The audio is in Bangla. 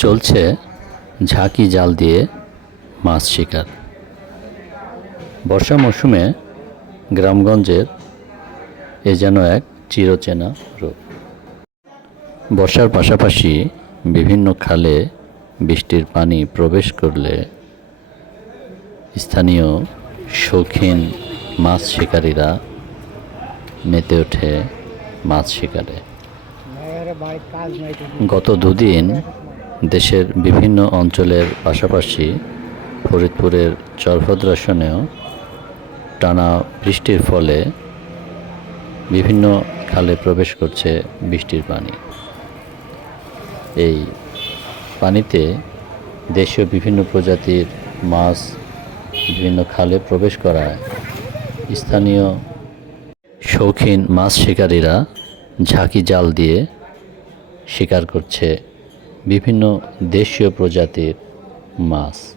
চলছে ঝাঁকি জাল দিয়ে মাছ শিকার। বর্ষা মৌসুমে গ্রামগঞ্জের এ যেন এক চিরচেনা রূপ বর্ষার পাশাপাশি বিভিন্ন খালে বৃষ্টির পানি প্রবেশ করলে স্থানীয় শৌখিন মাছ শিকারীরা মেতে ওঠে মাছ শিকারে। গত দুদিন দেশের বিভিন্ন অঞ্চলের পাশাপাশি ফরিদপুরের চরভদ্রাসনেও টানা বৃষ্টির ফলে বিভিন্ন খালে প্রবেশ করছে বৃষ্টির পানি। এই পানিতে দেশীয় বিভিন্ন প্রজাতির মাছ বিভিন্ন খালে প্রবেশ করায় স্থানীয় শৌখিন মাছ শিকারীরা ঝাঁকি জাল দিয়ে শিকার করছে বিভিন্ন দেশীয় প্রজাতির মাছ।